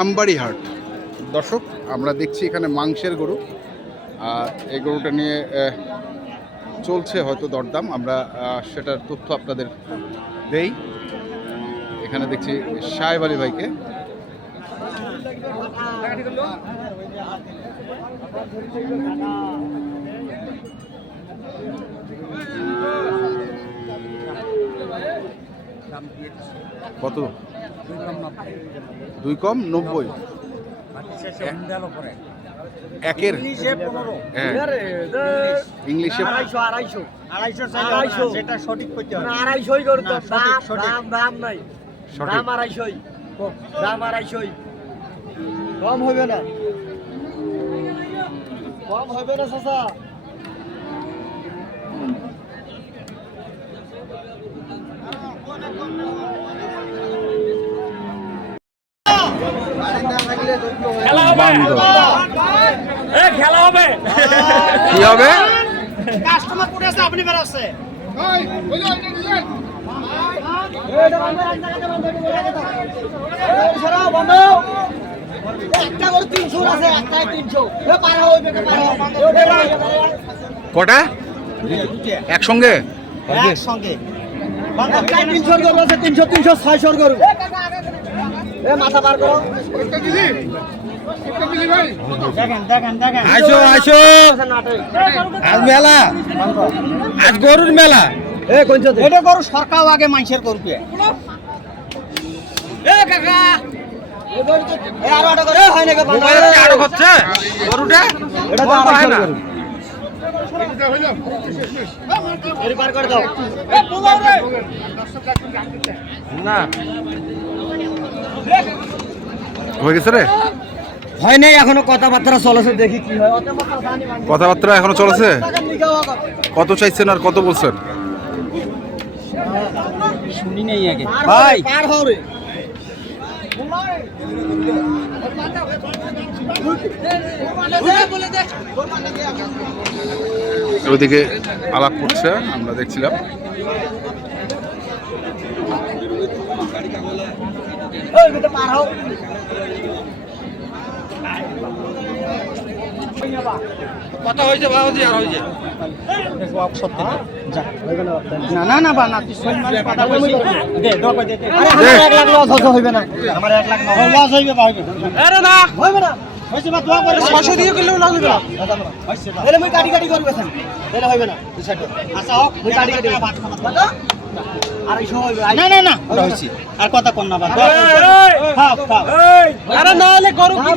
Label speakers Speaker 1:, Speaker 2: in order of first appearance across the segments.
Speaker 1: আমবাড়ি হাট। দর্শক, আমরা দেখছি এখানে মাংসের গরু। আর এই গরুটা নিয়ে চলছে হয়তো দরদাম। আমরা সেটার তথ্য আপনাদের দেই। এখানে দেখছি সাহেব আলী ভাইকে। কত? দুই কম নব্বই? একের? ইংলিশে
Speaker 2: আড়াইশো আড়াইশো।
Speaker 3: আড়াইশো
Speaker 2: আড়াইশো।
Speaker 3: সেটা সঠিক করতে হবে।
Speaker 2: আড়াইশোই করো
Speaker 3: সঠিক,
Speaker 2: দাম নাই।
Speaker 1: সঠিক।
Speaker 2: দাম আড়াইশোই। দাম আড়াইশোই। কম হবে না। কম হবে না চাচা।
Speaker 1: বান্ধব
Speaker 3: খেলা হবে।
Speaker 1: কি হবে?
Speaker 3: কাস্টমার আছে আপনি বেরোচ্ছে
Speaker 2: একটা করে তিনশো আছে একটাই তিনশো পারা হইবে
Speaker 1: কটা? একসঙ্গে?
Speaker 3: একসঙ্গে।
Speaker 2: একটাই তিনশোর গরু আছে তিনশো তিনশো ছয়শোর গরু। এ মাথা বার করো।
Speaker 4: আসো আসো আজ মেলা। আজ গরুর মেলা।
Speaker 3: এটা গরু সরকার আগে মানুষের
Speaker 2: কাকা। গরু না।
Speaker 4: হয়ে
Speaker 1: গেছে রে?
Speaker 2: হয় নাই এখনও কথাবার্তা চলেছে দেখি কি হয়।
Speaker 1: কথাবার্তা এখনও চলেছে? কত চাইছেন আর কত বলছেন?
Speaker 3: শুনি নেই আগে।
Speaker 2: ভাই। পার হবে।
Speaker 1: ওইদিকে আলাপ করছে আমরা দেখছিলাম।
Speaker 2: পার হও।
Speaker 4: কত হয়েছে বাবাজি আর হয়েছে।
Speaker 3: না না না বা না তুই কথা বলছি দে দো কই দে দে।
Speaker 2: আরে আমার এক লাখ লস হইবে না।
Speaker 3: আমার এক লাখ লস হইবে
Speaker 4: আরে না।
Speaker 2: হইবে না।
Speaker 3: বা
Speaker 4: ছশো দিয়ে কিনলেও লাভ হবে না।
Speaker 3: হইছে
Speaker 2: মুই কাটি কাটি করবে সেন হইবে না।
Speaker 3: আচ্ছা হোক
Speaker 2: মুই কাটি কাটি
Speaker 3: ভাত খাব। না না না। আর কথা কোন না
Speaker 4: আরে না হলে গরু
Speaker 2: না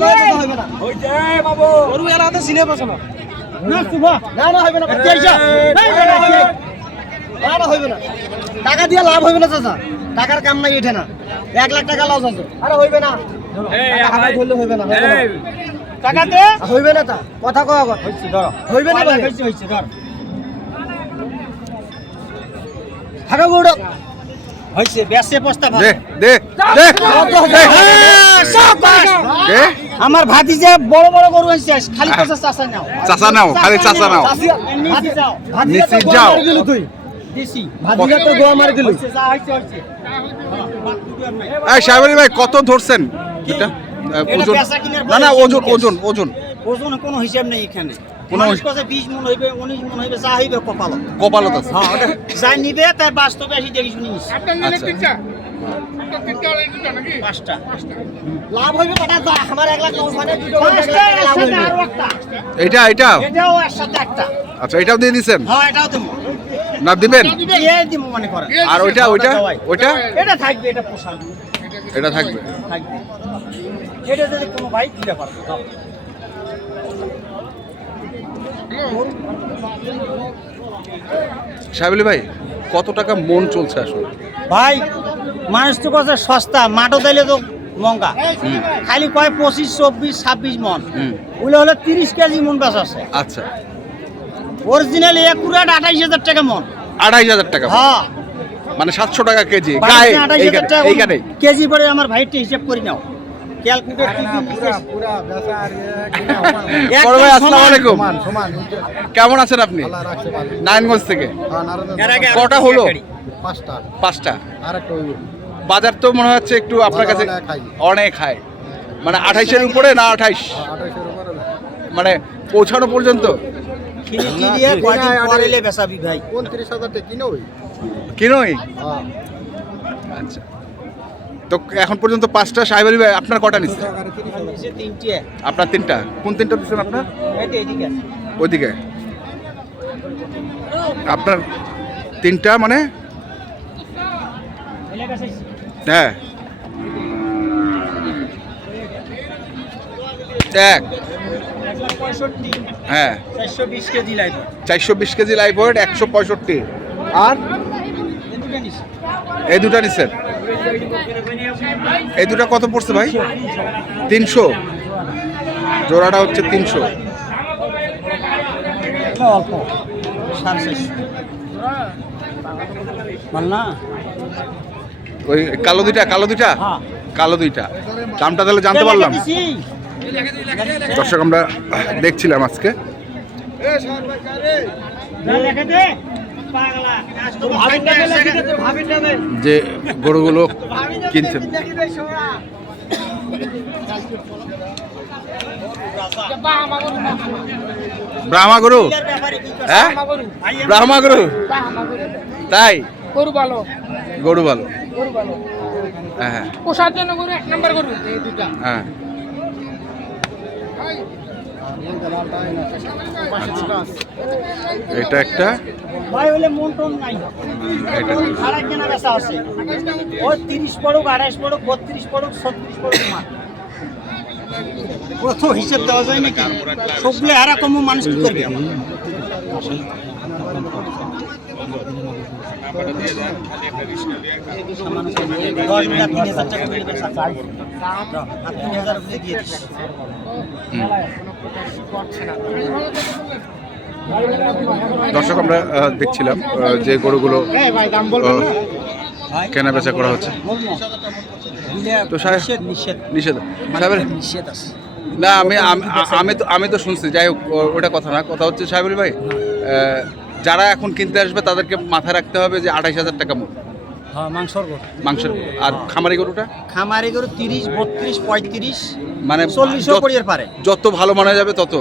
Speaker 2: না
Speaker 3: শুভ।
Speaker 2: না না না। না না, টাকা দিয়ে লাভ হইবে না চাচা। টাকার কাম নাই এটা না। এক লাখ টাকা লস আছে। আরে হইবে না। টাকা ধরলে হইবে না না। হইবে না তা। কথা আগত হইবে না
Speaker 3: হইছে হইছে ধর।
Speaker 2: গুড়ো
Speaker 3: প্রস্তাব আমার ভাতি যে বড় বড় গরু হইছে খালি চাষা নাও।
Speaker 1: নাও নাও।
Speaker 3: নিচে যাও।
Speaker 1: ভাই কত ধরছেন? না না ওজন ওজন ওজন।
Speaker 3: ওজন কোনো হিসাব নেই এখানে।
Speaker 1: কোনো
Speaker 3: মানুষ কাছে বিশ মন হইবে উনিশ মন হইবে যা হইবে কপালত।
Speaker 1: কপালত আছে।
Speaker 3: হ্যাঁ ওটা যা নিবে তার বাস্তবে এসে দেখি শুনি নিস
Speaker 1: আচ্ছা।
Speaker 3: পাঁচটা।
Speaker 2: লাভ হইবে টাকা যা আমার এক লাখ লস মানে দুটো এক লাখ টাকা লাভ হইবে।
Speaker 1: এটা এটা
Speaker 3: এটাও এর একটা।
Speaker 1: আচ্ছা এটাও দিয়ে দিছেন?
Speaker 3: হ্যাঁ এটাও দেবো।
Speaker 1: না দিবেন?
Speaker 3: দিয়ে দিব মনে করেন
Speaker 1: আর ওইটা ওইটা? ওইটা?
Speaker 3: এটা থাকবে এটা
Speaker 1: থাকবে
Speaker 3: থাকবে। এটা যদি কোনো ভাই দিতে পারবে দাও।
Speaker 1: ভাই কত টাকা মন চলছে আসলে?
Speaker 3: ভাই মানুষ তো কাছে সস্তা মাঠও দিলে তো মঙ্গা। খালি কয় পঁচিশ চব্বিশ ছাব্বিশ মন। ওগুলো হলে তিরিশ কেজি মন বেশ আছে।
Speaker 1: আচ্ছা।
Speaker 3: অরিজিনাল একুরেট আঠাইশ হাজার টাকা মন।
Speaker 1: আড়াই হাজার টাকা
Speaker 3: হ্যাঁ।
Speaker 1: মানে সাতশো টাকা কেজি। গায়ে
Speaker 3: আঠাইশ হাজার
Speaker 1: এইখানে
Speaker 3: টাকা কেজি পরে আমার ভাইটি হিসাব করি নাও। ক্যালকুলেটর
Speaker 1: বড় ভাই আসসালামু আলাইকুম কেমন আছেন আপনি? নারায়ণগঞ্জ থেকে? কটা হলো?
Speaker 5: পাঁচটা।
Speaker 1: পাঁচটা।
Speaker 5: আর একটা
Speaker 1: বাজার তো মনে হচ্ছে একটু আপনার কাছে
Speaker 5: অনেক হাই।
Speaker 1: মানে আঠাইশের উপরে না আঠাইশ?
Speaker 5: উপরে
Speaker 1: মানে পৌঁছানো পর্যন্ত?
Speaker 3: পরে
Speaker 1: কিনোই?
Speaker 5: হ্যাঁ।
Speaker 1: আচ্ছা। তো এখন পর্যন্ত পাঁচটা সাহেব আপনার কটা নিচ্ছে? আপনার তিনটা। কোন তিনটা দিচ্ছেন আপনার? ওইদিকে। আপনার তিনটা মানে? হ্যাঁ। হ্যাঁ।
Speaker 3: চারশো বিশ কেজি
Speaker 1: ওয়েট। একশো পঁয়ষট্টি। আর? এই দুটা নিচ্ছেন। এই দুটা কত পড়ছে ভাই? তিনশো। জোড়াটা হচ্ছে তিনশো।
Speaker 3: অল্প
Speaker 1: ওই কালো দুইটা কালো দুইটা?
Speaker 3: হ্যাঁ।
Speaker 1: কালো দুইটা। দামটা তাহলে জানতে পারলাম। দর্শক আমরা দেখছিলাম আজকে। যে গরুগুলো কিনছেন? ব্রাহ্মা গরু? হ্যাঁ? ব্রাহ্মা গরু? তাই?
Speaker 6: গরু ভালো।
Speaker 1: গরু ভালো। হ্যাঁ হ্যাঁ।
Speaker 6: পোষার জন্য গরু এক নাম্বার গরু।
Speaker 1: হ্যাঁ। এটা একটা?
Speaker 3: ভাই হলে মন টন নাই। ভাড়া কেনা বেচা আছে। ও তিরিশ পড়ুক আড়াইশ পড়ুক বত্রিশ পড়ুক ছত্রিশ পড়ুক মাল কত হিসেব দেওয়া যায় নাকি? সবগুলো হারা কম মানুষ কি করবে? দশ তিন হাজার টাকা আর দিয়ে দিস।
Speaker 1: দর্শক, আমরা দেখছিলাম যে গরুগুলো কেনা বেচা করা হচ্ছে। তো
Speaker 3: নিষেধ।
Speaker 1: না, আমি আমি- তো আমি তো শুনছি, যাই হোক ওটা কথা না। কথা হচ্ছে সাহেব আলী ভাই যারা এখন কিনতে আসবে, তাদেরকে মাথায় রাখতে হবে যে আঠাইশ হাজার টাকা মূল্য।
Speaker 3: হ্যাঁ মাংসর গরু।
Speaker 1: মাংসের আর খামারি গরুটা?
Speaker 3: খামারি গরু তিরিশ বত্রিশ পঁয়ত্রিশ
Speaker 1: মানে
Speaker 3: চল্লিশও
Speaker 1: যত-
Speaker 3: পারে।
Speaker 1: যত ভালো মানা যাবে তত।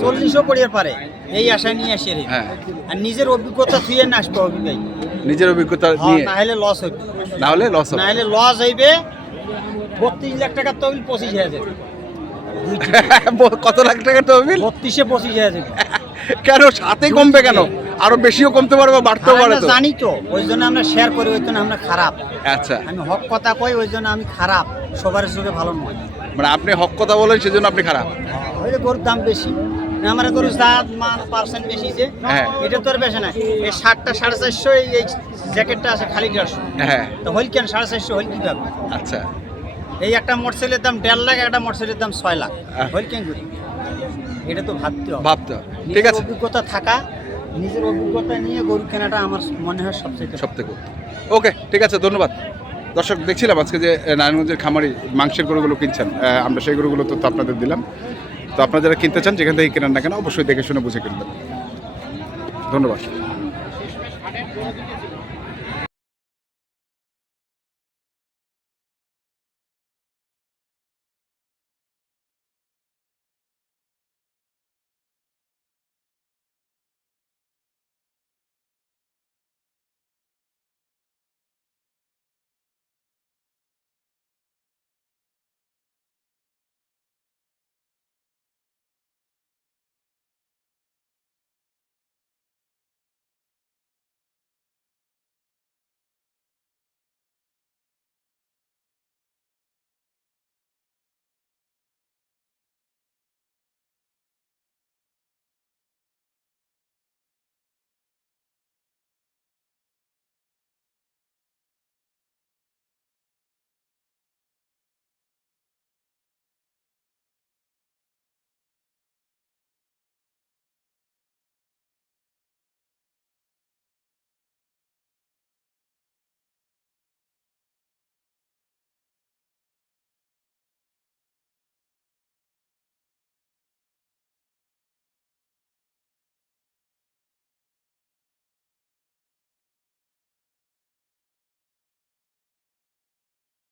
Speaker 3: চল্লিশও পড়িয়ে পারে। এই আশায় নিয়ে আসে রে।
Speaker 1: হ্যাঁ।
Speaker 3: আর নিজের অভিজ্ঞতা না আসবে
Speaker 1: নিজের অভিজ্ঞতা
Speaker 3: হ্যাঁ,
Speaker 1: নিয়ে।
Speaker 3: না হলে লস হইবে।
Speaker 1: না হলে লস
Speaker 3: না
Speaker 1: হবে।
Speaker 3: হলে লস হইবে। বত্রিশ লাখ টাকার তহবিল পঁচিশ হাজার। যাবে
Speaker 1: কত লাখ টাকা তহবিল?
Speaker 3: বত্রিশে পঁচিশ হাজার। যাবে
Speaker 1: কেন সাথে কমবে কেন? আরও বেশিও কমতে পারে বা বাড়তেও পারে তো?
Speaker 3: জানি তো ওই জন্য আমরা শেয়ার করি ওই জন্য আমরা খারাপ।
Speaker 1: আচ্ছা।
Speaker 3: আমি হক কথা কই ওই জন্য আমি খারাপ সবার চোখে ভালো নয়।
Speaker 1: মানে আপনি হক কথা বলেন সেজন্য আপনি খারাপ?
Speaker 3: ওই যে গরুর দাম বেশি। আমার গরু জাত মান পার্সেন্ট বেশি যে
Speaker 1: হ্যাঁ।
Speaker 3: এটা তো আর বেশি না। এই শার্টটা সাড়ে চারশো এই এই জ্যাকেটটা আছে খালি দেড়শো।
Speaker 1: হ্যাঁ।
Speaker 3: তো হইল কেন সাড়ে চারশো হইল কি পাবে
Speaker 1: আচ্ছা।
Speaker 3: এই একটা মোটরসাইকেলের দাম দেড় লাখ একটা মোটরসাইকেলের দাম ছয় লাখ। হইল কেন করি এটা তো ভাবতে হবে।
Speaker 1: ভাবতে হবে। ঠিক আছে।
Speaker 3: অভিজ্ঞতা থাকা নিজের অভিজ্ঞতা নিয়ে গরু কেনাটা আমার মনে হয় সবচেয়ে
Speaker 1: সব থেকে ওকে, ঠিক আছে, ধন্যবাদ। দর্শক, দেখছিলাম আজকে যে নারায়ণগঞ্জের খামারি মাংসের গরুগুলো কিনছেন। আমরা সেই গরুগুলো তো আপনাদের দিলাম। তো আপনারা যারা কিনতে চান, যেখান থেকে কেনেন না কেন, অবশ্যই দেখে শুনে বুঝে কিনবেন। ধন্যবাদ।